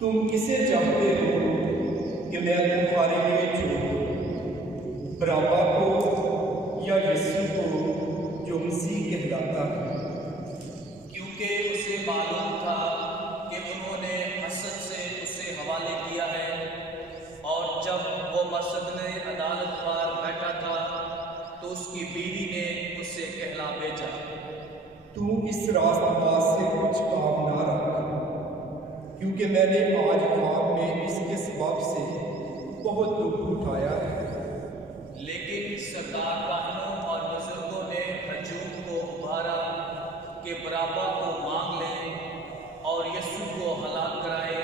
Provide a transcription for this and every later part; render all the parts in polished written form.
تم کسے چاہتے ہو کہ میں تمہارے لیے چھوڑوں، برابا کو یا یسوع کو جو مسیح کہلاتا ہے؟ کیونکہ اسے معلوم تھا کہ انہوں نے حسد سے اسے حوالے کیا ہے، اور جب وہ مسجد عدالت پر بیٹھا تھا تو اس کی بیوی نے اسے کہلا بھیجا، تو اس راست باز سے کچھ کام نہ رکھ، کیونکہ میں نے آج خواب میں اس کے سبب سے بہت دکھ اٹھایا ہے۔ لیکن سردار کاہنوں اور بزرگوں نے ہجوم کو ابھارا کہ برابا کو مانگ لیں اور یسوع کو ہلاک کرائے،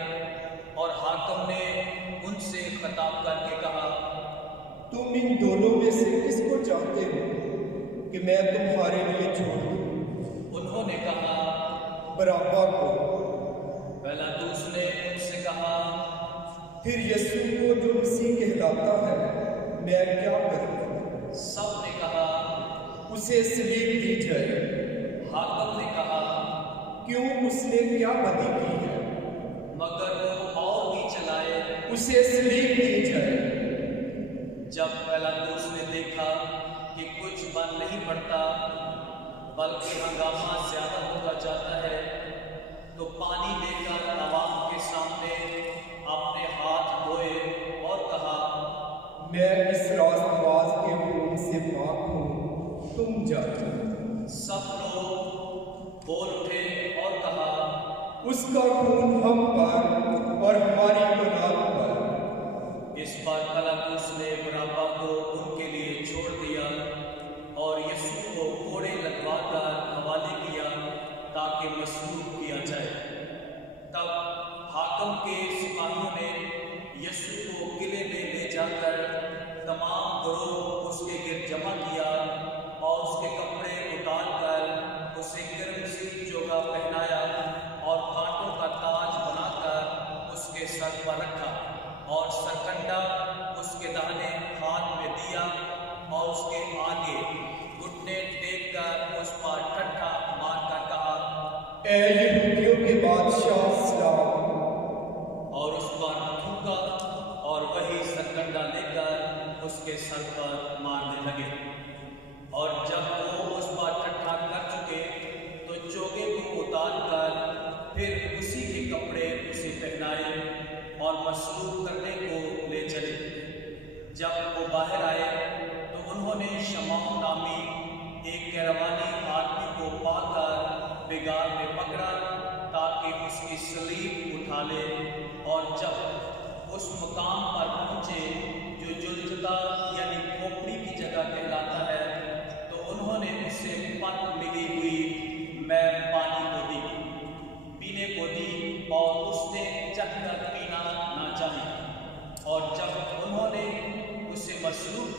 اور حاکم نے ان سے خطاب کر کے کہا، تم ان دونوں میں سے کس کو چاہتے ہو کہ میں تمہارے لیے چھوڑوں؟ انہوں نے کہا، برابا کو۔ پیلاطس نے ان سے کہا، پھر یسوع کو جو مسیح کہلاتا ہے میں کیا کروں؟ سب نے کہا، اسے صلیب دی جائے۔ حاکم نے کہا، کیوں، اس نے کیا بدی کی ہے؟ مگر وہ اور بھی چلائے، اسے صلیب دی جائے۔ جب پیلاطس نے دیکھا کہ کچھ بن نہیں پڑتا بلکہ ہنگامہ زیادہ ہوتا جاتا ہے، تو پانی لے کر عوام کے سامنے اپنے ہاتھ دھوئے اور کہا، میں اس راست باز کے خون سے پاک ہوں، تم جاؤ۔ سب لوگ بول اٹھے اور کہا، اس کا خون ہم پر اور ہماری اولاد پر۔ اس پر پیلاطس نے برابا کو ان کے لیے چھوڑ دیا اور یسوع کو کوڑے لگوا کر حوالے کیا تاکہ مصلوب کیا جائے۔ تب حاکم کے سپاہیوں نے یسوع کو قلعے میں لے جا کر تمام گروہ اس کے گرد جمع کیا اور اس کے کپڑے اتار کر اسے کرمسی چوگا پہنایا اور کانٹوں کا تاج بنا کر اس کے سر پر رکھا، اور سرکنڈا اس کے داہنے ہاتھ میں دیا اور اس کے آگے گھٹنے ٹیک کر اس پر ٹھٹھا مار کر کہا، اے یہودیوں کے بادشاہ سلام، اور اس پر تھوکا، اور وہی سرکنڈا لے کر اس کے سر پر مارنے لگے۔ اور جب وہ اس پر ٹھٹھا کر چکے تو چوگے کو اتار کر پھر اسی کے کپڑے اسے پہنائے اور مصلوب کرنے کو لے چلے۔ جب وہ باہر آئے تو انہوں نے شمعون نامی ایک کیروانی آدمی کو پا کر بگاڑ میں پکڑا تاکہ اس کی صلیب اٹھا لے، اور جب اس مقام پر پہنچے جو جلجتا یعنی کھوپڑی کی جگہ کہلاتا ہے، تو انہوں نے اسے پت ملی ہوئی میں پانی کو دی، پینے کو دی، اور اس نے چکھ کر پینا نہ چاہی۔ اور جب انہوں